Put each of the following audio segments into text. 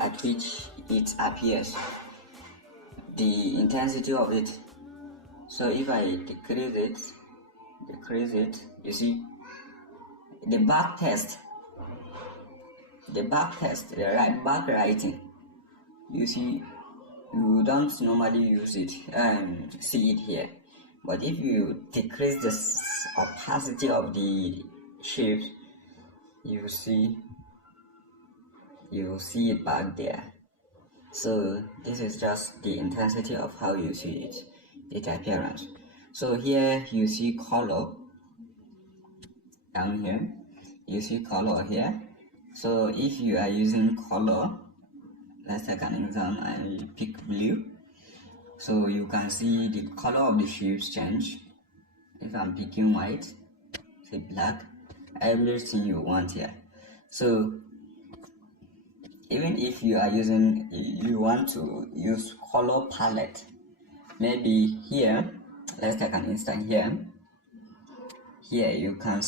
at which it appears, the intensity of it. So if I decrease it, you see the back test, the back writing, you see, you don't normally use it see it here. But if you decrease the opacity of the shapes, you will see it back there. So this is just the intensity of how you see it, its appearance. So here you see color. Down here you see color here. So if you are using color, let's take an example. I pick blue, so you can see the color of the shapes change. If I'm picking white, say black, everything you want here. So even if you are using, you want to use color palette, maybe here, let's take an instance here you can,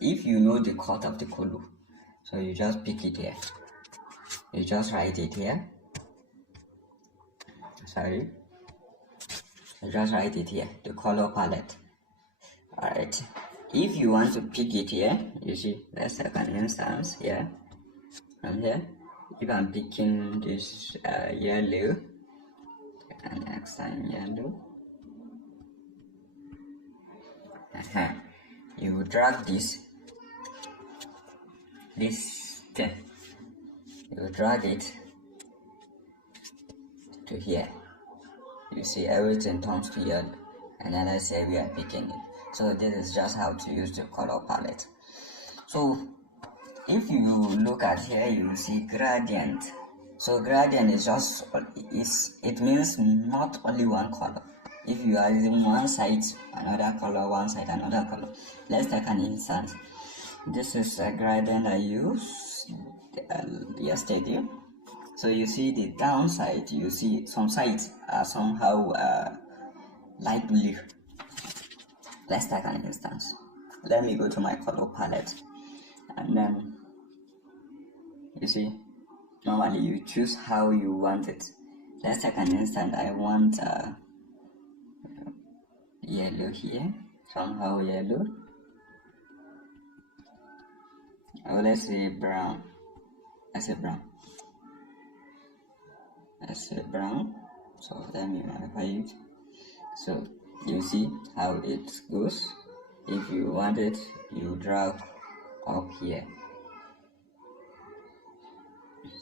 if you know the cut of the color, so you just pick it here, you just write it here, you just write it here, the color palette. Alright, if you want to pick it here, you see, let's take an instance here. From here, if I'm picking this yellow, and next time yellow, you drag this thing, you drag it to here, you see everything turns to yellow, and then let's say we are picking it. So this is just how to use the color palette. So if you look at here, you will see gradient. So gradient is just, it means not only one color. If you are using one side another color, one side another color. Let's take an instance. This is a gradient I used yesterday. So you see the downside, you see some sides are somehow light blue. Let's take an instance. Let me go to my color palette, and then you see, normally you choose how you want it. Let's take an instance. I want yellow here, somehow yellow, or let's say brown. Let's say brown. So let me modify it. So you see how it goes. If you want it, you drag up here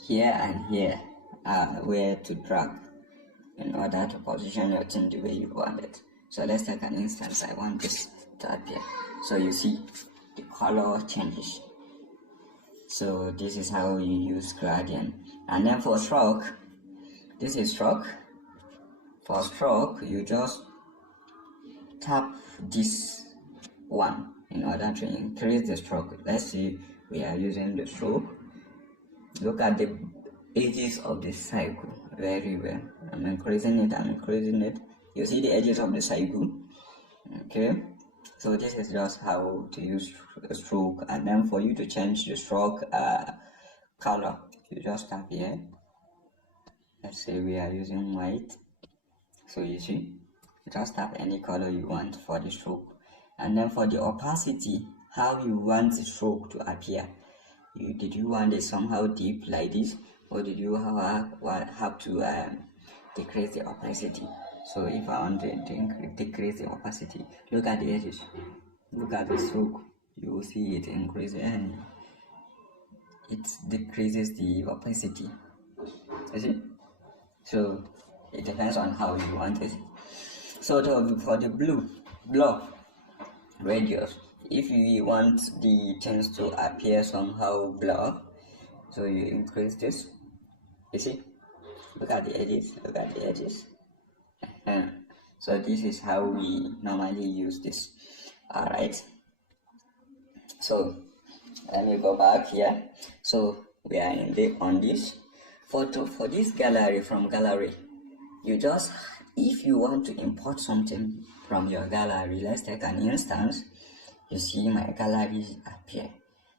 and here are where to drag in order to position your thing the way you want it. So let's take an instance. I want this to appear. So you see the color changes. So this is how you use gradient. And then for stroke, this is stroke. For stroke, you just tap this one in order to increase the stroke. Let's see, we are using the stroke. Look at the edges of the cycle very well. I'm increasing it. You see the edges of the cycle. Okay, so this is just how to use a stroke. And then for you to change the stroke color, you just tap here. Let's say we are using white. So you see, just tap any color you want for the stroke. And then for the opacity, how you want the stroke to appear. Did you want it somehow deep like this, or did you have to decrease the opacity? So if I want to decrease the opacity, look at the edges, look at the stroke, you will see it increase and it decreases the opacity. You see? So it depends on how you want it. So for the blur radius, if you want the things to appear somehow blur, so you increase this. You see, look at the edges, so this is how we normally use this. All right, so let me go back here. So we are on this for this gallery. From gallery, you just, if you want to import something from your gallery, let's take an instance. You see my gallery appear.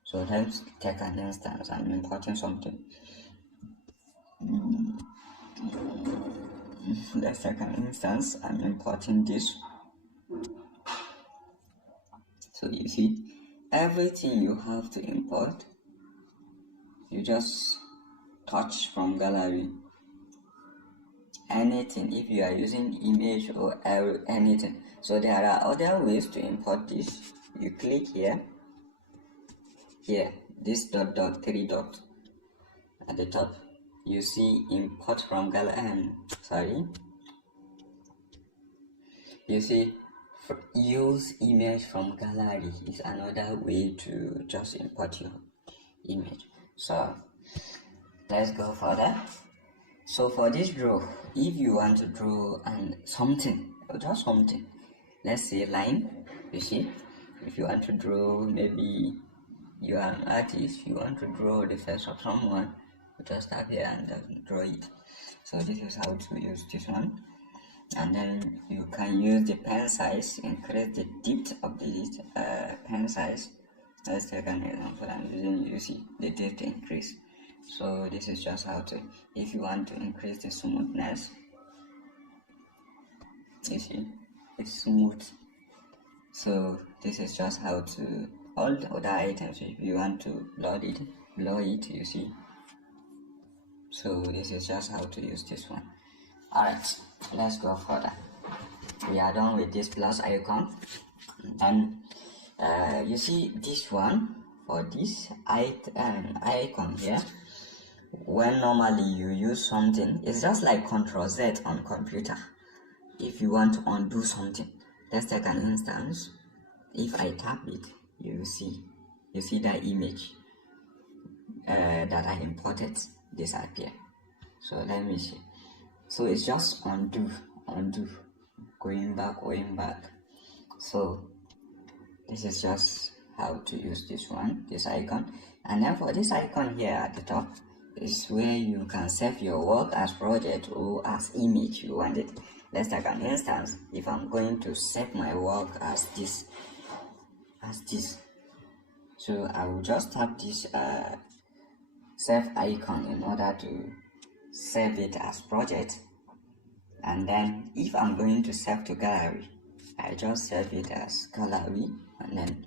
So let's take an instance. I'm importing something. let's take an instance. I'm importing this. So you see, everything you have to import, you just touch from gallery. Anything, if you are using image or anything. So there are other ways to import this. You click here, this three dot at the top. You see import from gallery. You see use image from gallery is another way to just import your image. So let's go further. So for this draw, if you want to draw something, just something, let's say line, you see, if you want to draw, maybe you are an artist, you want to draw the face of someone, you just tap here and draw it. So this is how to use this one. And then you can use the pen size, increase the depth of the pen size. Let's take an example. I'm using, you see, the depth increase. So this is just how to, if you want to increase the smoothness, you see, it's smooth. So this is just how to, all the other items, if you want to lower it, you see. So this is just how to use this one. Alright, let's go further. We are done with this plus icon. And you see this one, for this icon here, when normally you use something, it's just like Ctrl Z on computer. If you want to undo something, let's take an instance. If I tap it, you see that image that I imported disappear. So let me see. So it's just undo, going back. So this is just how to use this one, this icon. And then for this icon here at the top is where you can save your work as project or as image you want it. Let's take an instance. If I'm going to save my work as this, so I will just tap this save icon in order to save it as project. And then if I'm going to save to gallery, I just save it as gallery and then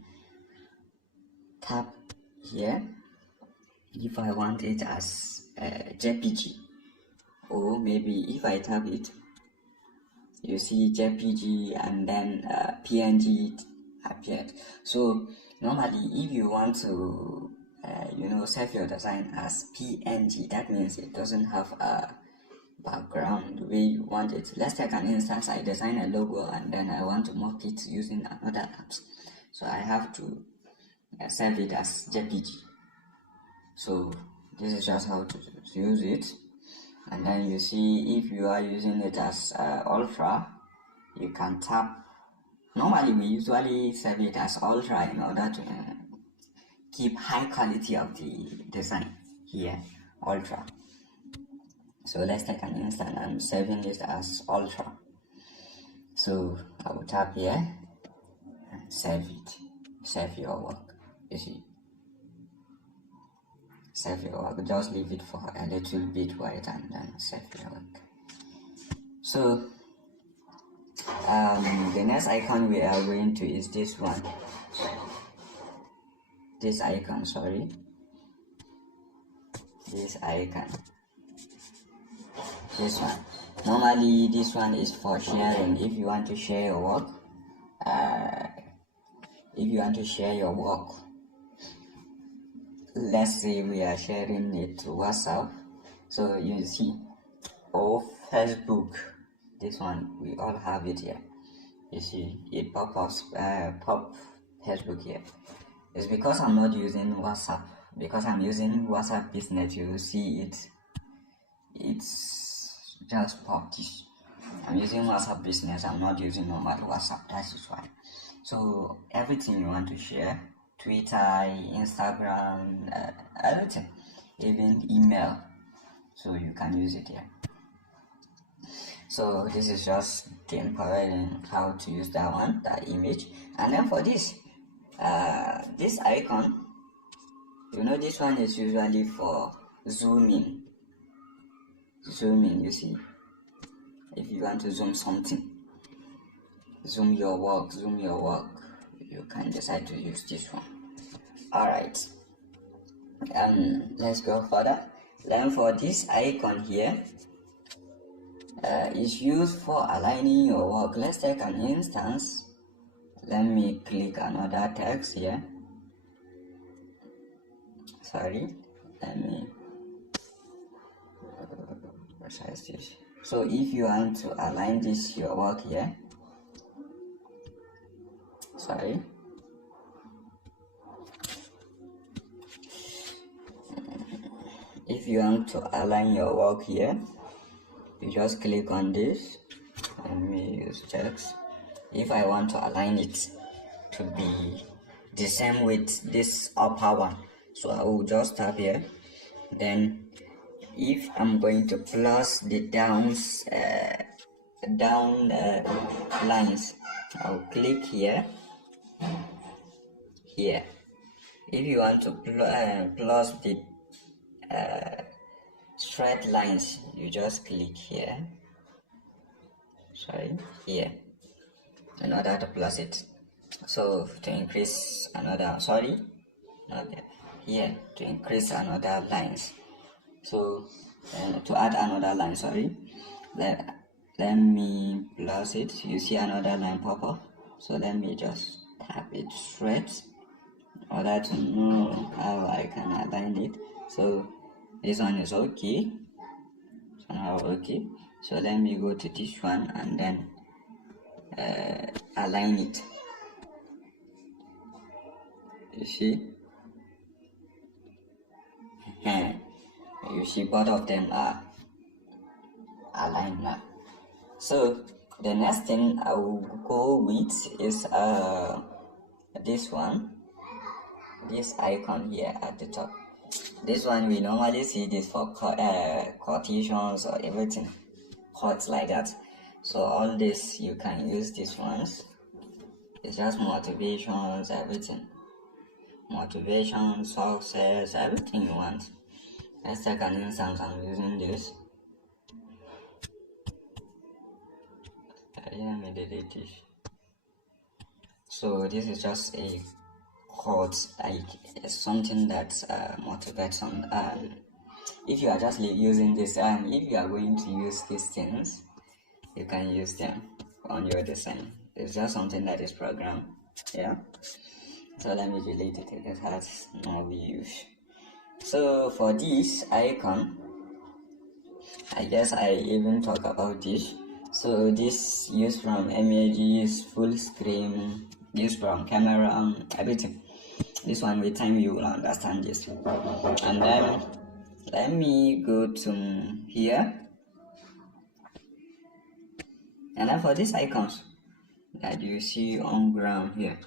tap here. If I want it as JPG, or maybe if I tap it, you see JPG and then PNG appeared. So normally if you want to save your design as PNG, that means it doesn't have a background the way you want it. Let's take an instance. I design a logo and then I want to mock it using another apps, so I have to save it as JPG. So this is just how to use it. And then you see if you are using it as ultra, you can tap. Normally we usually save it as ultra in order to keep high quality of the design here, ultra. So let's take an instance. I'm saving it as ultra. So I will tap here and save it. Save your work. You see, save your work. Just leave it for a little bit white and then save your work. So the next icon we are going to is this one. This icon, sorry. This icon. This one. Normally this one is for sharing. If you want to share your work, let's say we are sharing it to WhatsApp, so you see, or Facebook. This one we all have it here. You see it pop Facebook here. It's because I'm not using WhatsApp. Because I'm using WhatsApp Business, you will see it's just pop this. I'm using WhatsApp Business, I'm not using normal WhatsApp, that is why. So everything you want to share, Twitter, Instagram, everything, even email, so you can use it here. So this is just temporary how to use that one, that image. And then for this this icon, this one is usually for zooming. zoom in. You see, if you want to zoom something, zoom your work, you can decide to use this one. Alright, let's go further. Then for this icon here, is used for aligning your work. Let's take an instance. Let me click another text here. Sorry, let me resize this. So if you want to align this your work here, sorry, if you want to align your work here, you just click on this. Let me use text. If I want to align it to be the same with this upper one, so I will just tap here. Then if I'm going to plus the down lines, I'll click here. If you want to plus the straight lines, you just click here, here, in order to plus it. So to increase another, here, to increase another lines. So to add another line, let me plus it. You see another line pop up, so let me just tap it straight in order to know how I can align it. So this one is okay, somehow okay. So let me go to this one and then align it. You see, you see both of them are aligned now. So the next thing I will go with is this one, this icon here at the top. This one we normally see this for quotations or everything, quotes like that. So all this you can use these ones. It's just motivations, everything. Motivation, success, everything you want. Let's take an instance. I'm using this. Let me delete this. So this is just a quote, like something that motivates on. If you are just using this, if you are going to use these things, you can use them on your design. It's just something that is programmed. Yeah. So let me delete it. It has no use. So for this icon, I guess I even talk about this. So this used from images, full screen, used from camera, everything. This one with time you will understand this. And then let me go to here. And then for these icons that you see on ground here,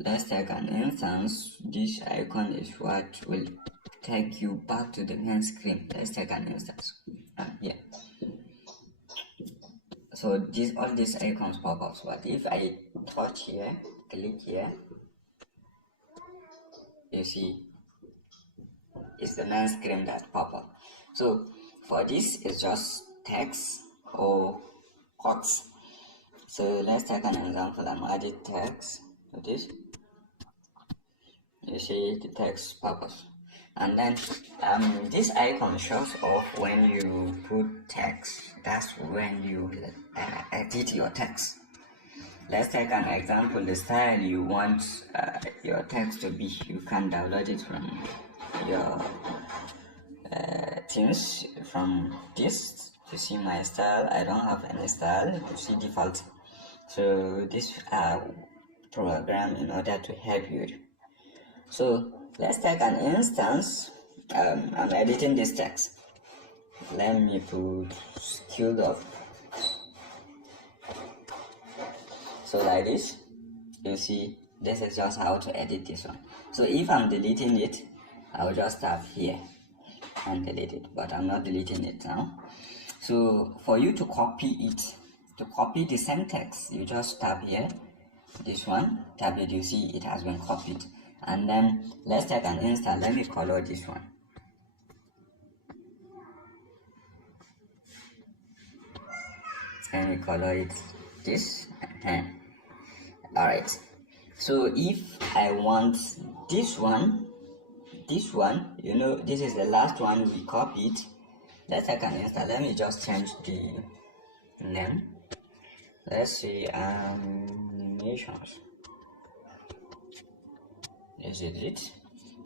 let's take an instance. This icon is what will take you back to the main screen. Let's take an instance here. So all these icons pop up, but if I touch here, click here, you see it's the main screen that pop up. So for this, it's just text or quotes. So let's take an example. I'm adding text to this. You see the text pop up, and then this icon shows off when you put text. That's when you edit your text. Let's take an example. The style you want your text to be, you can download it from your things. From this, to see my style, I don't have any style. You see default. So this program in order to help you. So let's take an instance. I'm editing this text. Let me put skilled up. So like this, you see, this is just how to edit this one. So if I'm deleting it, I'll just tap here and delete it, but I'm not deleting it now. So for you to copy it, to copy the same text, you just tap here, this one, tap it, you see it has been copied. And then let's take an instance. Let me color this one. Let me color it this. Alright, so if I want this one, you know, this is the last one we copied. Let's take an instance. Let me just change the name. Let's see, animations. This is it.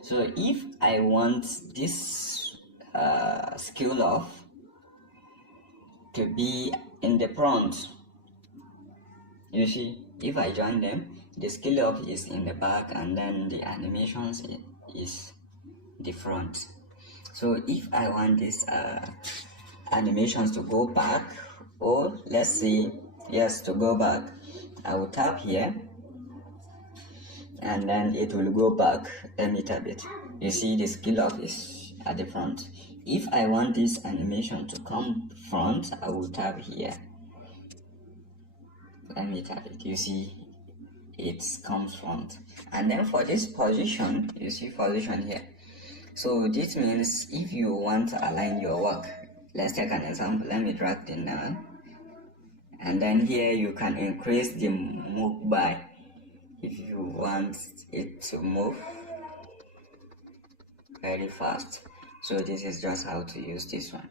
So if I want this skill of to be in the front, you see, if I join them, the skill of is in the back and then the animations is the front. So if I want this animations to go back, or let's say yes, to go back, I will tap here and then it will go back. Let me tap it. You see the skill of is at the front. If I want this animation to come front, I will tap here. Let me tap it. You see it comes front. And then for this position, you see position here. So this means if you want to align your work, let's take an example. Let me drag the down, and then here you can increase the move by if you want it to move very fast. So this is just how to use this one.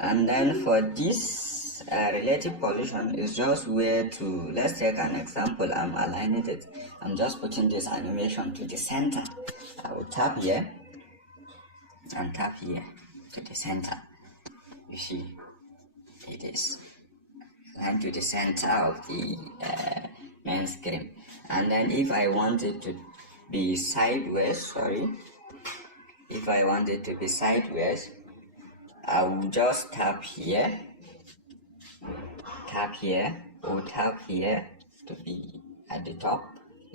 And then for this relative position is just where to, let's take an example. I'm aligning it. I'm just putting this animation to the center. I will tap here and tap here to the center. You see it is aligned to the center of the main screen. And then if I want it to be sideways, if I want it to be sideways, I will just tap here, or tap here to be at the top.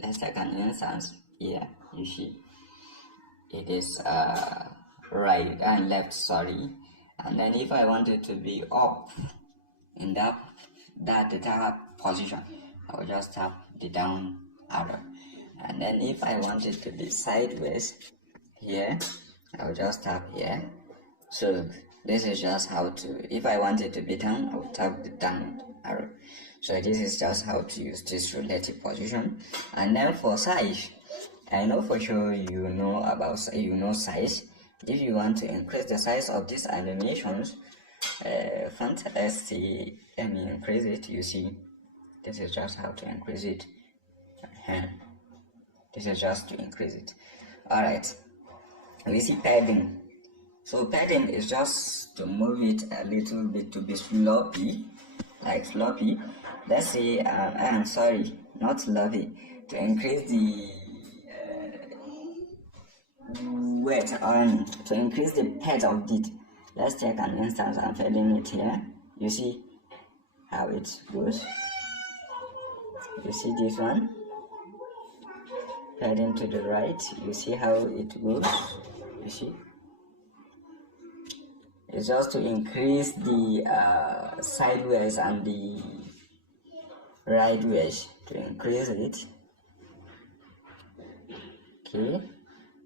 Let's take an instance here. You see it is right and left, and then if I want it to be up in that tap position, I will just tap the down arrow. And then if I want it to be sideways here, I will just tap here. So this is just how to, if I want it to be down, I will tap the down arrow. So this is just how to use this relative position. And then for size, I know for sure you know about size. If you want to increase the size of these animations, let's see, let me increase it. You see, this is just how to increase it. This is just to increase it. Alright, we see padding. So padding is just to move it a little bit to be sloppy, like floppy. Let's say, not sloppy, to increase the weight on, to increase the pad of it. Let's take an instance. I'm padding it here. You see how it goes. You see this one padding to the right. You see how it goes. You see, it's just to increase the sideways and the right ways, to increase it. Okay,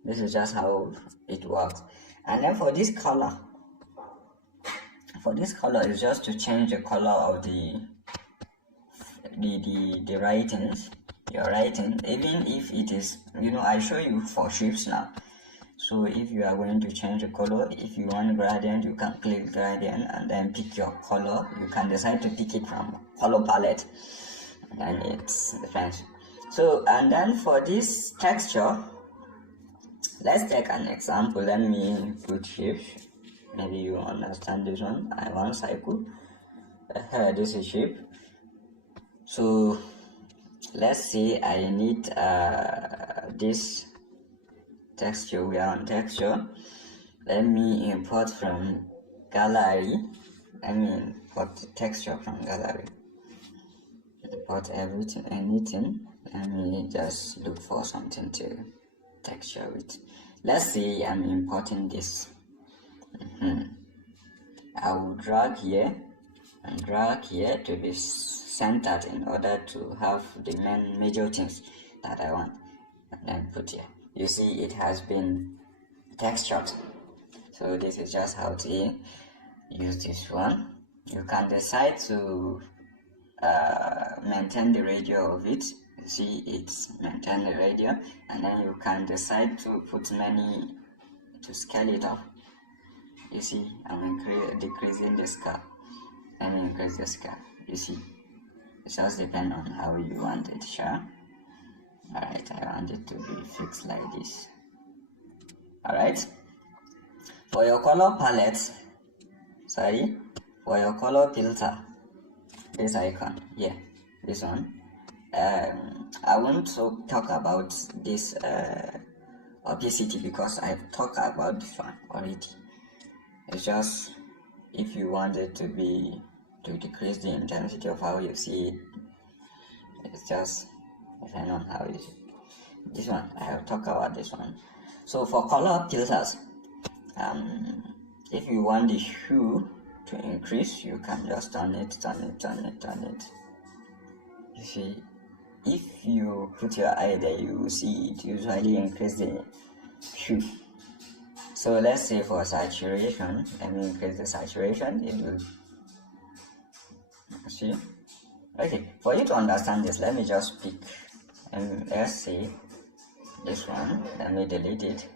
this is just how it works. And then for this color, is just to change the color of the writings, your writing, even if it is, I show you for shapes now. So if you are going to change the color, if you want gradient, you can click gradient and then pick your color. You can decide to pick it from color palette, and then it's depends. So, and then for this texture, let's take an example. Let me put shapes. Maybe you understand this one. I want cycle. This is shape. So let's say I need this texture. We are on texture. Let me import from gallery. Let me import the texture from gallery. Import anything. Let me just look for something to texture with. Let's say I'm importing this. I will drag here and drag here to be centered in order to have the major things that I want, and then put here. You see it has been textured. So this is just how to use this one. You can decide to maintain the radio of it. See, it's maintain the radio, and then you can decide to put many to scale it up. You see, I'm decreasing the scale. Let me increase the scale. You see, it just depends on how you want it. Sure. Alright, I want it to be fixed like this. Alright, for your color palette, for your color filter, this icon here, this one, I want to talk about this opacity because I've talked about this one already. It's just if you want it to decrease the intensity of how you see it, it's just depending on how you see it. This one, I have talked about this one. So for color filters, if you want the hue to increase, you can just turn it. You see, if you put your eye there, you will see it usually increase the hue. So let's say for saturation, let me increase the saturation, it will, see? Okay, for you to understand this, let me just pick, and let's say this one, let me delete it,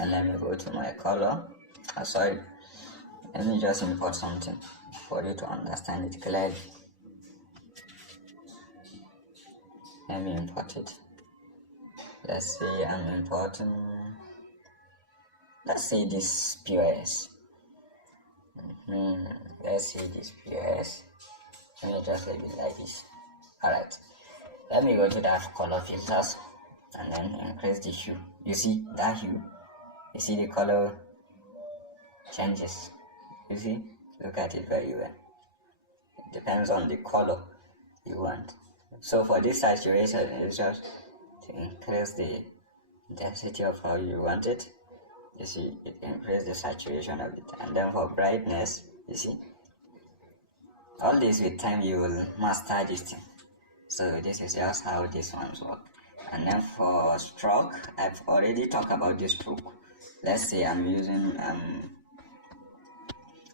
and let me go to my color, sorry, let me just import something for you to understand it clearly. Let me import it. Let's say I'm importing, let's say this POS. Let's see this POS. Let me just leave it like this. Alright, let me go to that color filters and then increase the hue. You see that hue? You see the color changes. You see? Look at it very well. It depends on the color you want. So for this saturation, it's just to increase the intensity of how you want it. You see, it increases the saturation of it. And then for brightness, you see, all this with time you will master this thing. So this is just how these ones work. And then for stroke, I've already talked about this stroke. Let's say I'm using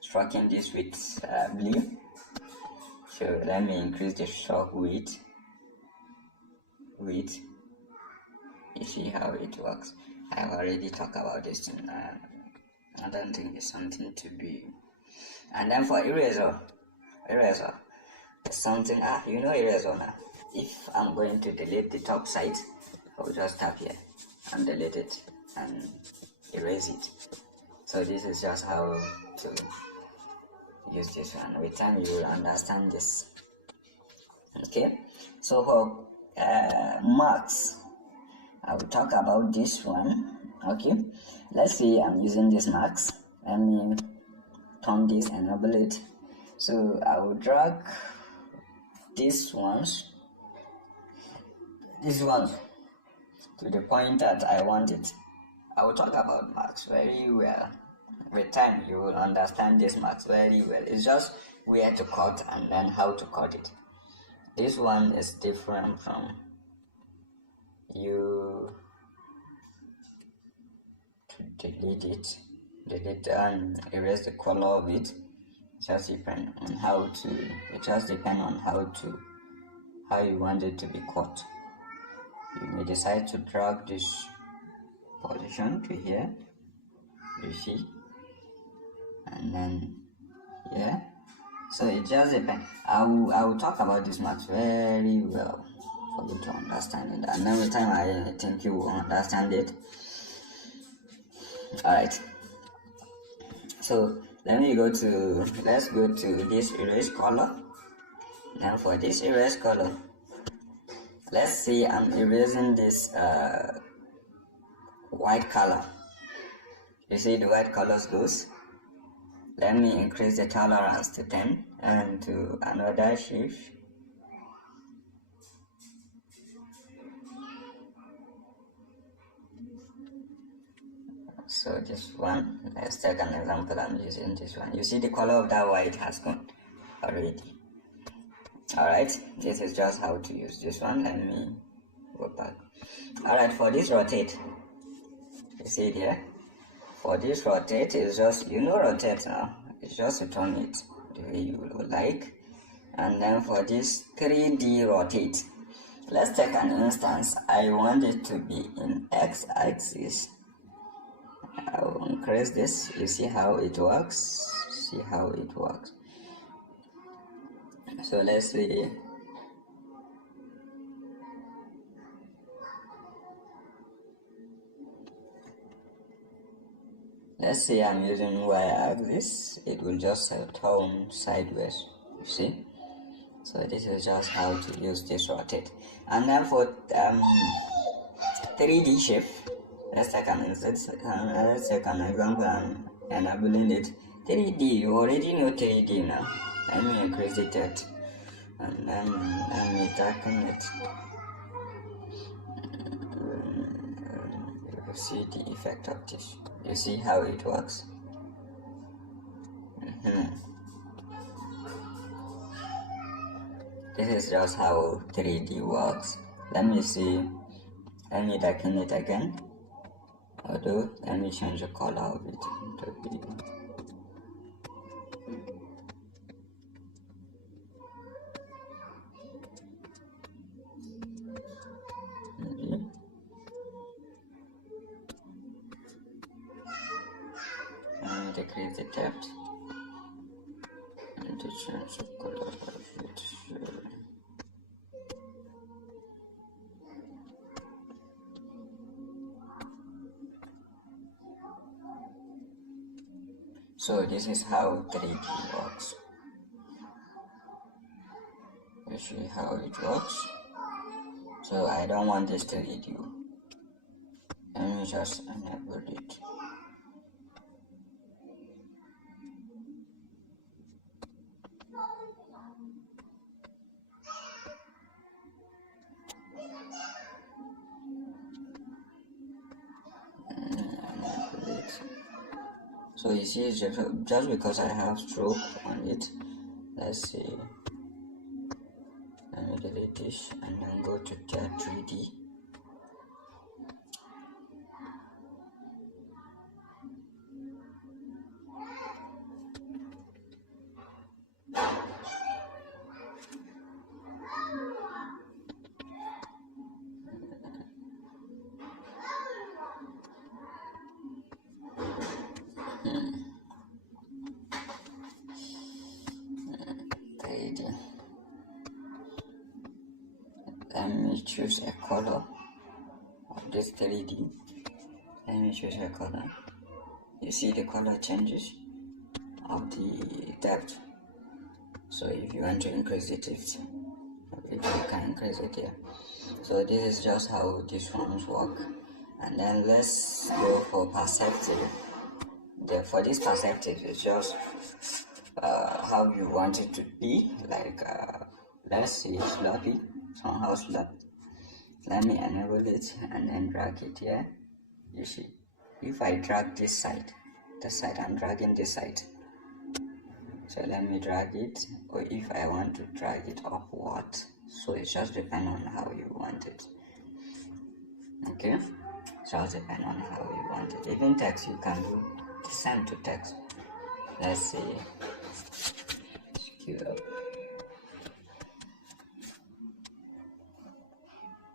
stroking this with blue. So let me increase the stroke width. You see how it works. I've already talked about this thing. I don't think it's something to be. And then for eraser, it's something, you know eraser now. If I'm going to delete the top side, I'll just tap here and delete it and erase it. So this is just how to use this one. With time you will understand this. Okay, so for marks, I will talk about this one. Okay, let's say I'm using this marks. Let me turn this, enable it. So I will drag this one to the point that I want it. I will talk about marks very well. With time you will understand this marks very well. It's just where to cut and then how to cut it. This one is different from you to delete and erase the color of it. It just depends on how you want it to be cut. You may decide to drag this position to here, you see, and then yeah. So it just depends. I will talk about this marks very well for you to understand it, and every time I think you will understand it. Alright, so let's go to this erase color. Now for this erase color, let's say I'm erasing this white color. You see the white colors goes. Let me increase the tolerance to 10 and to another shift. So this one, let's take an example. I'm using this one. You see the color of that white has gone already. Alright, this is just how to use this one. Let me go back. Alright, for this rotate, you see it here. For this rotate is just, rotate now. it's just to turn it the way you would like. And then for this 3D rotate, let's take an instance. I want it to be in x-axis. I will increase this. You see how it works? See how it works. So let's see. Let's say I'm using y-axis, it will just turn sideways, you see. So this is just how to use this rotate. And then for 3D shape, let's take an example. I'm enabling it. 3D, you already know 3D now. Let me increase it at, and then let me darken it. You see the effect of this. You see how it works. This is just how 3D works. Let me see. Let me darken it again. Although, let me change the color of it to be. Decrease the depth and to change the color of it. So this is how 3D works. You see how it works. So I don't want this to read you. Let me just enable it. So you see, just because I have stroke on it, let's see, let me delete this and then go to the 3D. Let me choose a color of this 3D. Let me choose a color. You see the color changes of the depth. So if you want to increase it, you can increase it here. So this is just how these ones work. And then let's go for perspective. For this perspective, it's just how you want it to be. Like let's see, sloppy, somehow sloppy. Let me enable it and then drag it here. You see, if I drag this side, I'm dragging this side. So let me drag it, or if I want to drag it upward. So it just depends on how you want it. Okay, just depends on how you want it. Even text, you can do the same to text. Let's see, scale up.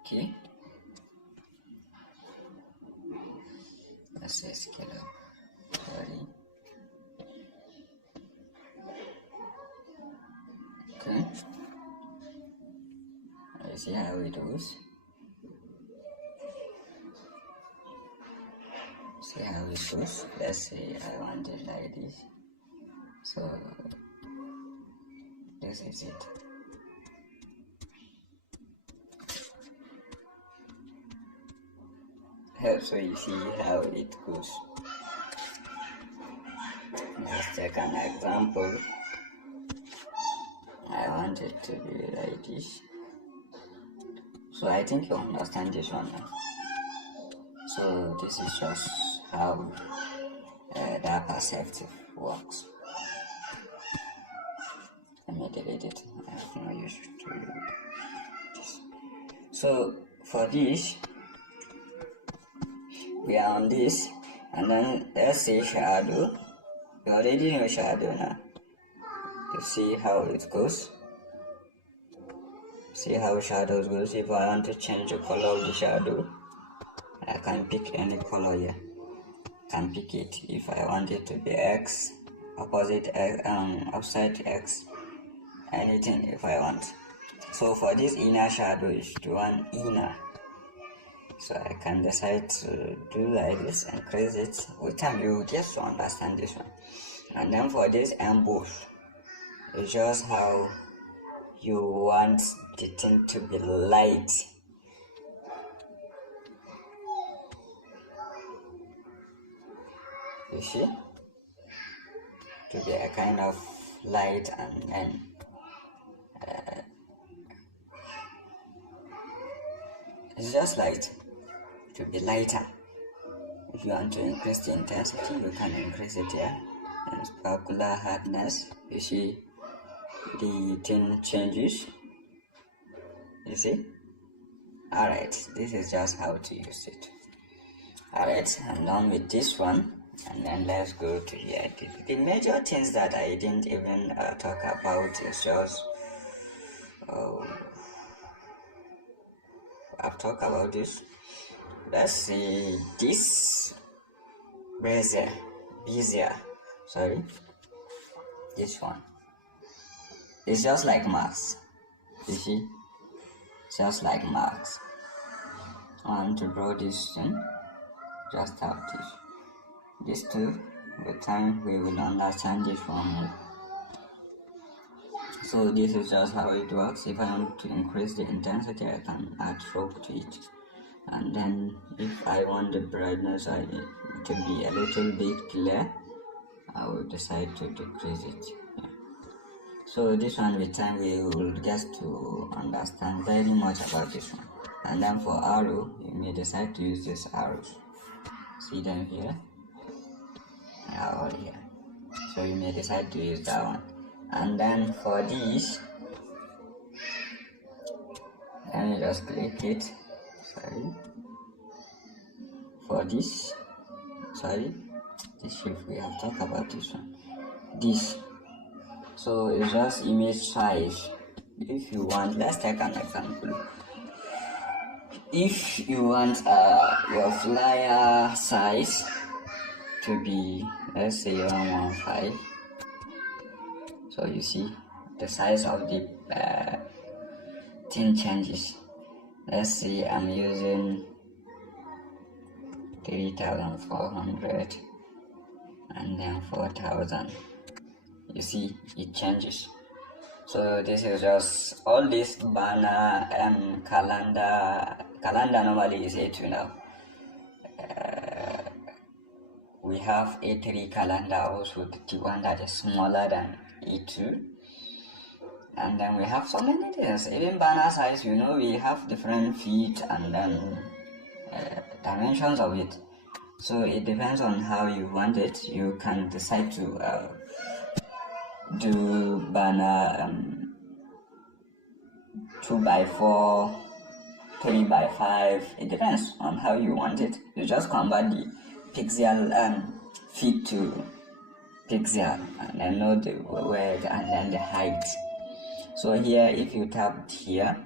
Okay, let's say scale up. Sorry. Okay, you see how it goes. See how it goes. Let's say I want it like this. So this is it. So you see how it goes. Let's take an example. I want it to be like this. So I think you understand this one now. So this is just how that perspective works. Let me delete it. I have no use to this. So for this, we are on this, and then let's say shadow. You already know shadow now. You see how it goes. See how shadows goes. If I want to change the color of the shadow, I can pick any color here. Can pick it if I want it to be X, opposite X, upside X, anything if I want. So for this inner shadow is the one inner. So I can decide to do like this, increase it. With time you will get to understand this one. And then for this emboss, it's just how you want the thing to be light. You see? To be a kind of light, and then it's just light to be lighter. If you want to increase the intensity, you can increase it here. And specular hardness, you see the thing changes. You see? Alright, this is just how to use it. Alright, I'm done with this one, and then let's go to here. The major things that I didn't even talk about is just I've talked about this. Let's see this bezier, this one. It's just like marks. You see? Just like marks. I want to draw this thing. Just have this. These two, with time we will understand this one more. So this is just how it works. If I want to increase the intensity, I can add stroke to it. And then if I want the brightness to be a little bit clear, I will decide to decrease it. Yeah. So this one, with time we will get to understand very much about this one. And then for arrow, you may decide to use these arrows. See them here? All here. So you may decide to use that one. And then for this, let me just click it. For this, this shift, we have talked about this one. This, so it's just image size. If you want, let's take an example. If you want your flyer size to be, let's say 115, so you see the size of the thing changes. Let's see, I'm using 3,400 and then 4,000. You see it changes. So this is just all this banner and calendar normally is A2 now. We have A3 calendar also, the one that is smaller than A2. And then we have so many things. Even banner size, you know, we have different feet and then dimensions of it. So it depends on how you want it. You can decide to do banner 2x4, 3x5. It depends on how you want it. You just convert the pixel feet to pixel and then know the width and then the height. So here, if you tap here,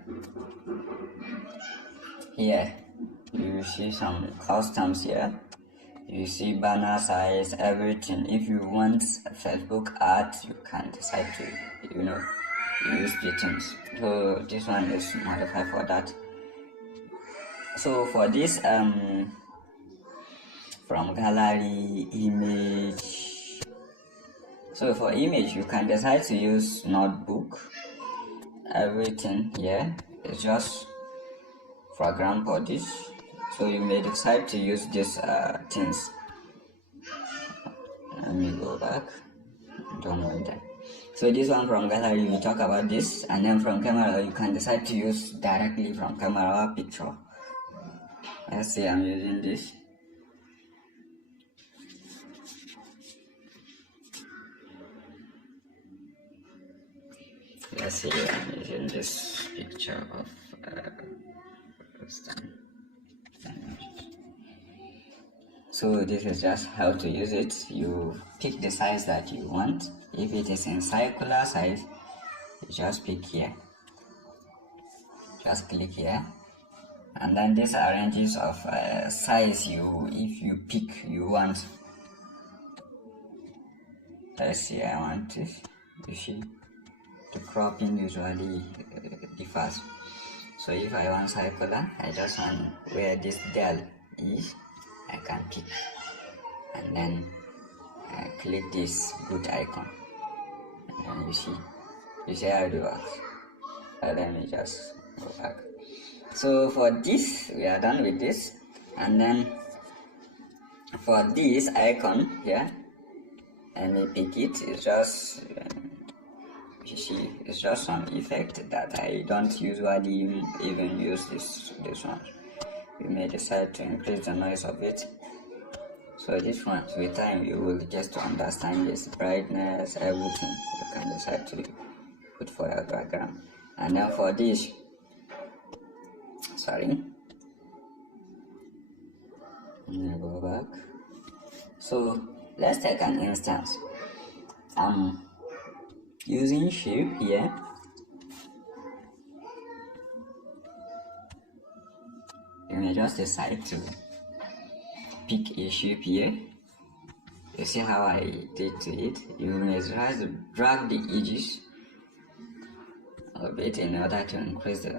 you see some customs here. You see banner size, everything. If you want Facebook art, you can decide to, use the things. So this one is modified for that. So for this, from gallery, image. So for image, you can decide to use notebook. Everything here is just, for example, this. So you may decide to use these things. Let me go back. Don't want that. So this one from gallery, we talk about this, and then from camera, you can decide to use directly from camera or picture. Let's say I'm using this. Let's say I'm using this picture of So this is just how to use it. You pick the size that you want. If it is in circular size, you just pick here, just click here, and then this arranges of size if you pick you want. Let's see, I want this. You see, the cropping usually differs. So if I want circular, I just want where this del is, I can pick, and then click this boot icon, and then you see how it works. Let me just go back. So for this, we are done with this, and then for this icon here, let me pick it. It's just you see, it's just some effect that I don't usually even use this one. You may decide to increase the noise of it. So this one, with time, you will just to understand this brightness, everything. You can decide to put for your background. And then for this, sorry, let me go back. So let's take an instance. I'm using shape here. You may just decide to pick a shape here. You see how I did to it. You may just drag the edges a bit in order to increase the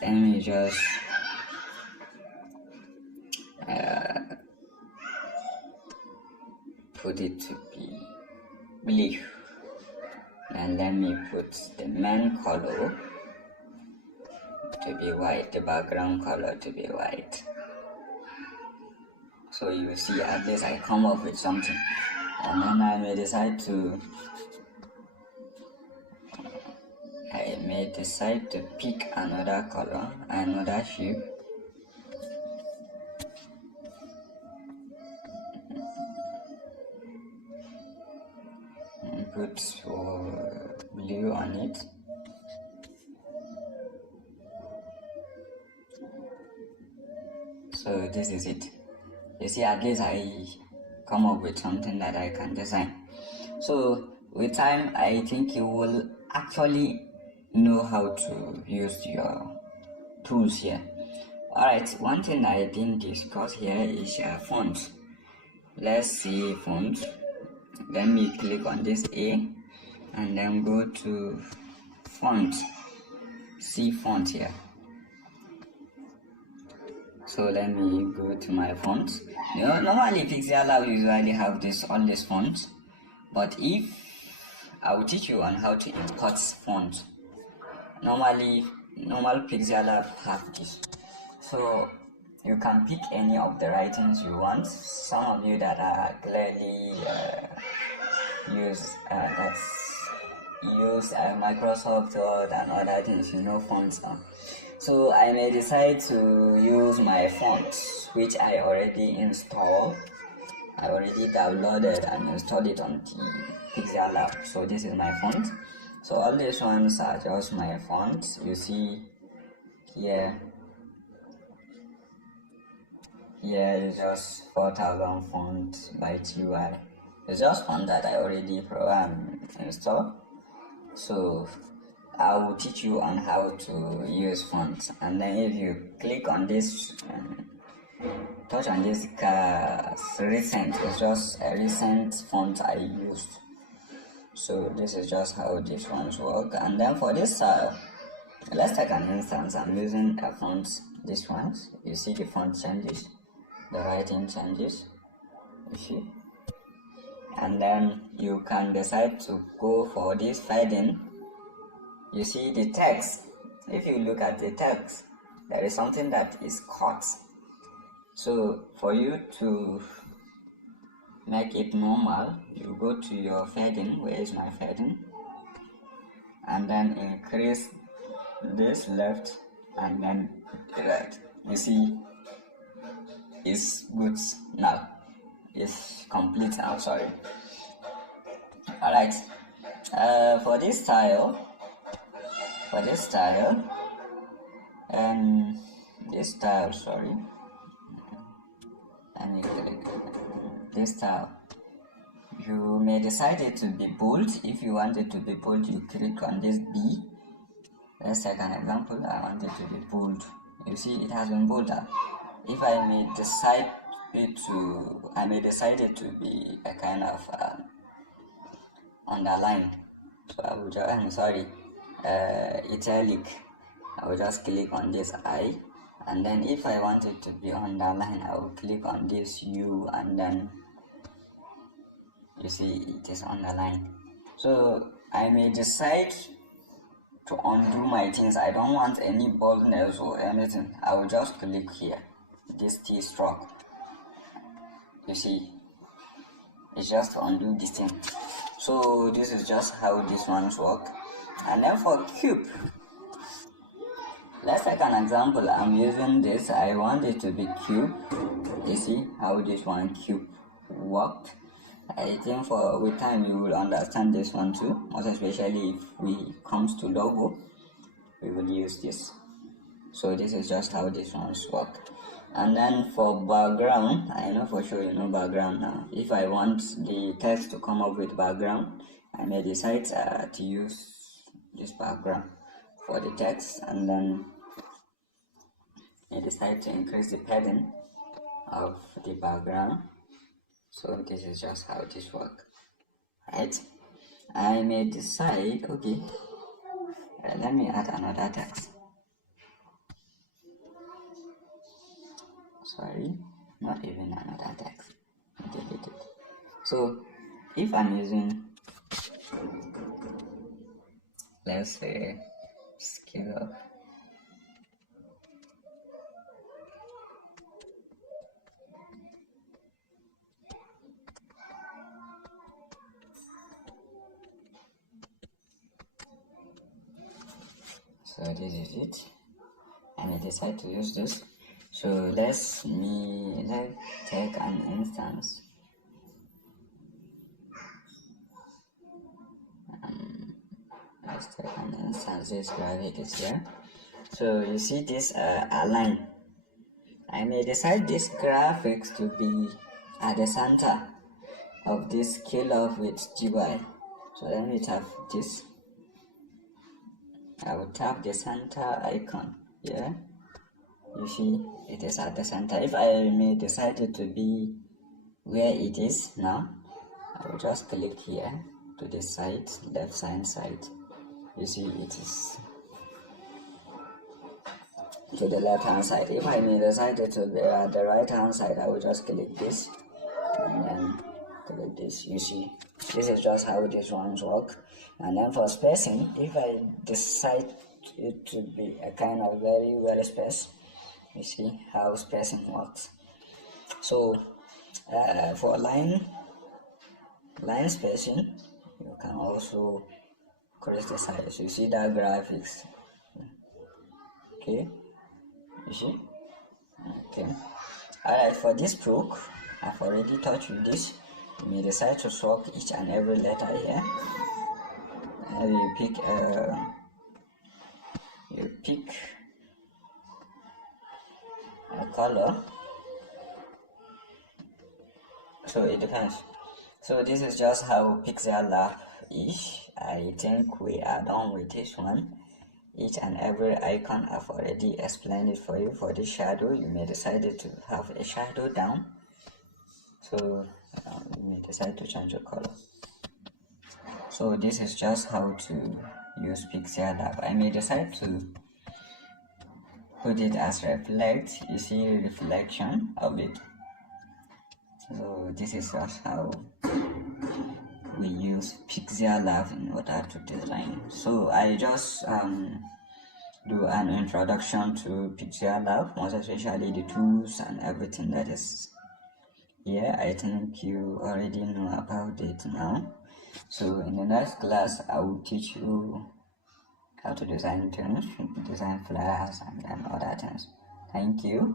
let me just put it to be blue, and let me put the main color to be white, the background color to be white. So you see, at least I come up with something, and then I may decide to pick another color, another shape. And put blue on it. So this is it. You see, at least I come up with something that I can design. So with time, I think you will actually know how to use your tools here. Alright, one thing I didn't discuss here is fonts. Let's see fonts. Let me click on this A and then go to font. See font here. So let me go to my fonts. Normally pixelLab usually have all these fonts, but if I will teach you on how to import fonts. Normal pixelLab have this. So you can pick any of the writings you want. Some of you that are clearly use Microsoft Word and other things, fonts on. So I may decide to use my fonts, which I already installed. I already downloaded and installed it on the pixelLab. So this is my font. So all these ones are just my fonts. You see here is just 4000 font by TY. It's just font that I already installed. So I will teach you on how to use fonts, and then if you click on this, touch on this recent, it's just a recent font I used. So this is just how these ones work. And then for this style, let's take an instance. I'm using a font, this ones. You see the font changes, the writing changes, you see. And then you can decide to go for this fading. You see the text. If you look at the text, there is something that is cut. So for you to make it normal, you go to your fading. Where is my fading? And then increase this left and then right. You see, it's good now. It's complete now. Sorry. All right. For this style. Sorry, let me click this style. You may decide it to be bold. If you want it to be bold, you click on this B. Let's take an example. I want it to be bold. You see, it has been bolded. If I may decide it to be a kind of underline. So I will just, italic. I will just click on this I, and then if I want it to be underline, I will click on this U, and then you see it is underlined. So I may decide to undo my things. I don't want any boldness or anything. I will just click here, this T stroke. You see, it's just to undo this thing. So this is just how these ones work. And then for cube, let's take an example. I'm using this. I want it to be cube. You see how this one cube worked. I think with time you will understand this one too, most especially if we comes to logo, we will use this. So this is just how these ones work. And then for background, I know for sure you know background now. If I want the text to come up with background, I may decide to use this background for the text, and then I decide to increase the padding of the background. So this is just how this works, right? I may decide, okay, let me add another text. Sorry, not even another text. Delete it. So if I'm using, let's say, scale up. So this is it, and I decide to use this. So let's take an instance. Let's take an instance. This graphic is here. So you see this align. I may decide this graphics to be at the center of this scale off with GUI. So let me tap this. I will tap the center icon here. You see it is at the center. If I may decide it to be where it is now, I will just click here to the side, left hand side. You see it is to the left hand side. If I may decide it to be at the right hand side, I will just click this and then click this. You see, this is just how these ones work. And then for spacing, if I decide it to be a kind of very well spaced, you see how spacing works. So for line spacing, you can also increase the size. You see that graphics. Okay, you see. Okay. Alright, for this stroke, I've already touched with this. You may decide to swap each and every letter here. And you pick a color. So it depends. So this is just how pixelLab is. I think we are done with this one. Each and every icon, I've already explained it for you. For the shadow, you may decide to have a shadow down. So you may decide to change the color. So this is just how to use pixelLab. I may decide to put it as reflect. You see reflection of it. So this is just how we use pixelLab in order to design. So I just do an introduction to pixelLab, most especially the tools and everything that is here. I think you already know about it now. So in the next class, I will teach you how to design things, design flyers and other things. Thank you.